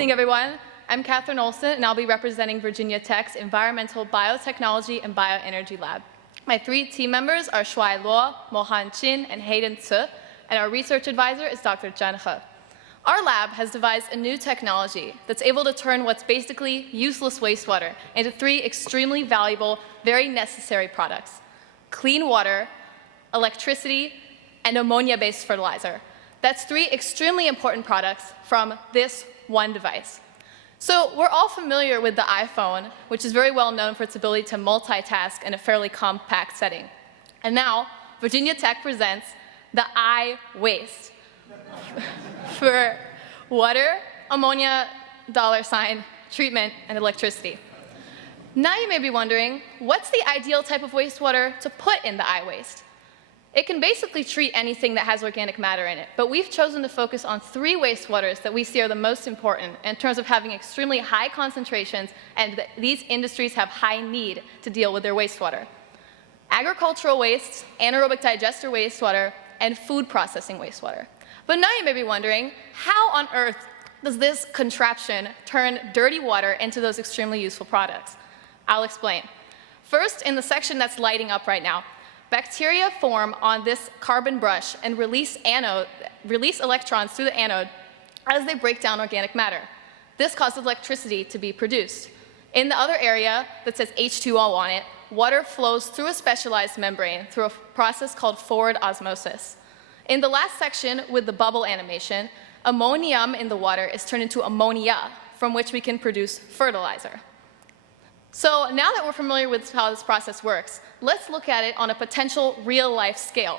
Evening, everyone. I'm Kathryn Olson, and I'll be representing Virginia Tech's Environmental Biotechnology and Bioenergy Lab. My three team members are Shuai Luo, Mohan Chin, and Hayden Tse, and our research advisor is Dr. Zhen He. Our lab has devised a new technology that's able to turn what's basically useless wastewater into three extremely valuable, very necessary products: clean water, electricity, and ammonia-based fertilizer. That's three extremely important products from this one device. So we're all familiar with the iPhone, which is very well known for its ability to multitask in a fairly compact setting. And now, Virginia Tech presents the iWaste for water, ammonia, $, treatment, and electricity. Now you may be wondering, what's the ideal type of wastewater to put in the iWaste? It can basically treat anything that has organic matter in it, but we've chosen to focus on three wastewaters that we see are the most important in terms of having extremely high concentrations, and that these industries have high need to deal with their wastewater: agricultural waste, anaerobic digester wastewater, and food processing wastewater. But now you may be wondering, how on earth does this contraption turn dirty water into those extremely useful products? I'll explain. First, in the section that's lighting up right now, bacteria form on this carbon brush and release electrons through the anode as they break down organic matter. This causes electricity to be produced. In the other area that says H2O on it, water flows through a specialized membrane through a process called forward osmosis. In the last section with the bubble animation, ammonium in the water is turned into ammonia, from which we can produce fertilizer. So now that we're familiar with how this process works, let's look at it on a potential real-life scale.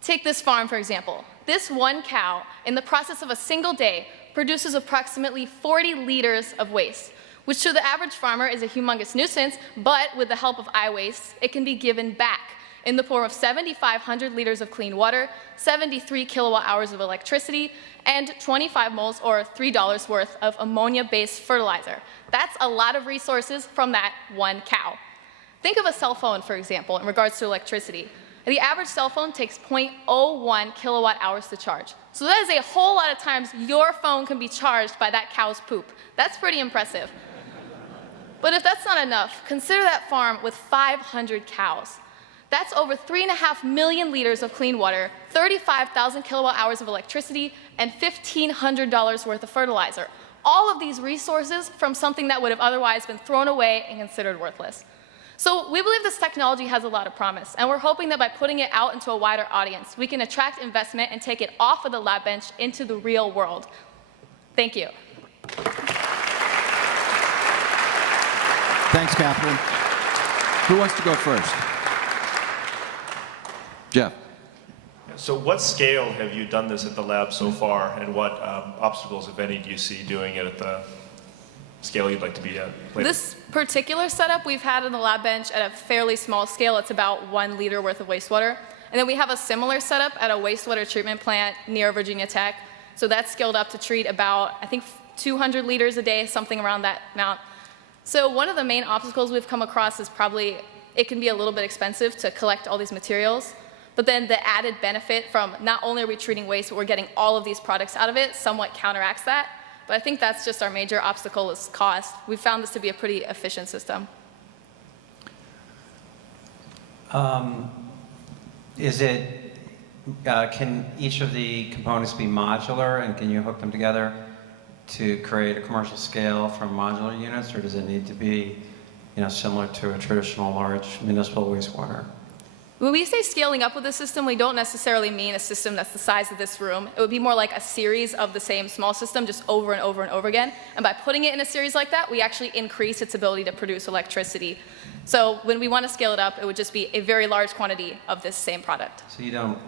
Take this farm, for example. This one cow, in the process of a single day, produces approximately 40 liters of waste, which to the average farmer is a humongous nuisance, but with the help of iWaste, it can be given back in the form of 7,500 liters of clean water, 73 kilowatt hours of electricity, and 25 moles, or $3 worth, of ammonia-based fertilizer. That's a lot of resources from that one cow. Think of a cell phone, for example, in regards to electricity. The average cell phone takes 0.01 kilowatt hours to charge. So that is a whole lot of times your phone can be charged by that cow's poop. That's pretty impressive. But if that's not enough, consider that farm with 500 cows. That's over 3.5 million liters of clean water, 35,000 kilowatt hours of electricity, and $1,500 worth of fertilizer. All of these resources from something that would have otherwise been thrown away and considered worthless. So we believe this technology has a lot of promise, and we're hoping that by putting it out into a wider audience, we can attract investment and take it off of the lab bench into the real world. Thank you. Thanks, Kathryn. Who wants to go first? Jeff. So what scale have you done this at the lab so far, and what obstacles, if any, do you see doing it at the scale you'd like to be at later? This particular setup we've had in the lab bench at a fairly small scale. It's about 1 liter worth of wastewater. And then we have a similar setup at a wastewater treatment plant near Virginia Tech. So that's scaled up to treat about, I think, 200 liters a day, something around that amount. So one of the main obstacles we've come across is probably it can be a little bit expensive to collect all these materials. But then the added benefit from not only are we treating waste, but we're getting all of these products out of it somewhat counteracts that. But I think that's just our major obstacle is cost. We found this to be a pretty efficient system. Can each of the components be modular, and can you hook them together to create a commercial scale from modular units, or does it need to be, similar to a traditional large municipal wastewater? When we say scaling up with the system, we don't necessarily mean a system that's the size of this room. It would be more like a series of the same small system just over and over and over again. And by putting it in a series like that, we actually increase its ability to produce electricity. So when we want to scale it up, it would just be a very large quantity of this same product. So you don't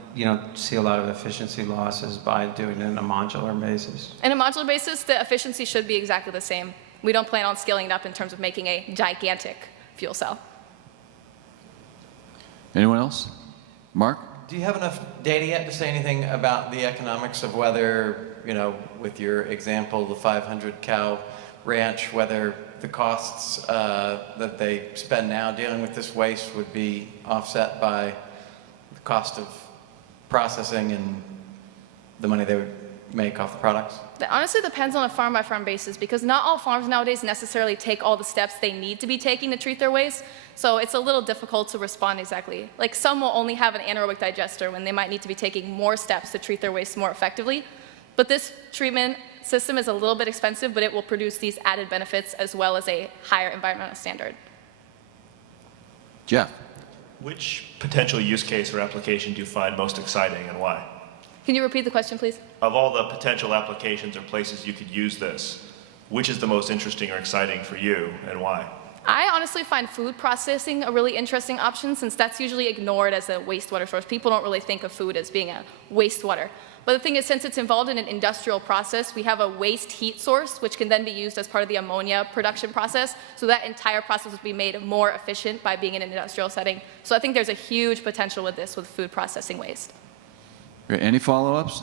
see a lot of efficiency losses by doing it in a modular basis? In a modular basis, the efficiency should be exactly the same. We don't plan on scaling it up in terms of making a gigantic fuel cell. Anyone else? Mark? Do you have enough data yet to say anything about the economics of whether, with your example, the 500 cow ranch, whether the costs that they spend now dealing with this waste would be offset by the cost of processing and the money they would make off the products? That honestly depends on a farm-by-farm basis because not all farms nowadays necessarily take all the steps they need to be taking to treat their waste. So it's a little difficult to respond exactly. Like some will only have an anaerobic digester when they might need to be taking more steps to treat their waste more effectively. But this treatment system is a little bit expensive, but it will produce these added benefits as well as a higher environmental standard. Jeff. Which potential use case or application do you find most exciting and why? Can you repeat the question, please? Of all the potential applications or places you could use this, which is the most interesting or exciting for you and why? I honestly find food processing a really interesting option since that's usually ignored as a wastewater source. People don't really think of food as being a wastewater. But the thing is, since it's involved in an industrial process, we have a waste heat source, which can then be used as part of the ammonia production process. So that entire process would be made more efficient by being in an industrial setting. So I think there's a huge potential with this with food processing waste. Great. Any follow-ups?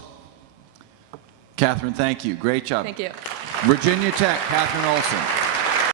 Kathryn, thank you. Great job. Thank you. Virginia Tech, Kathryn Olson.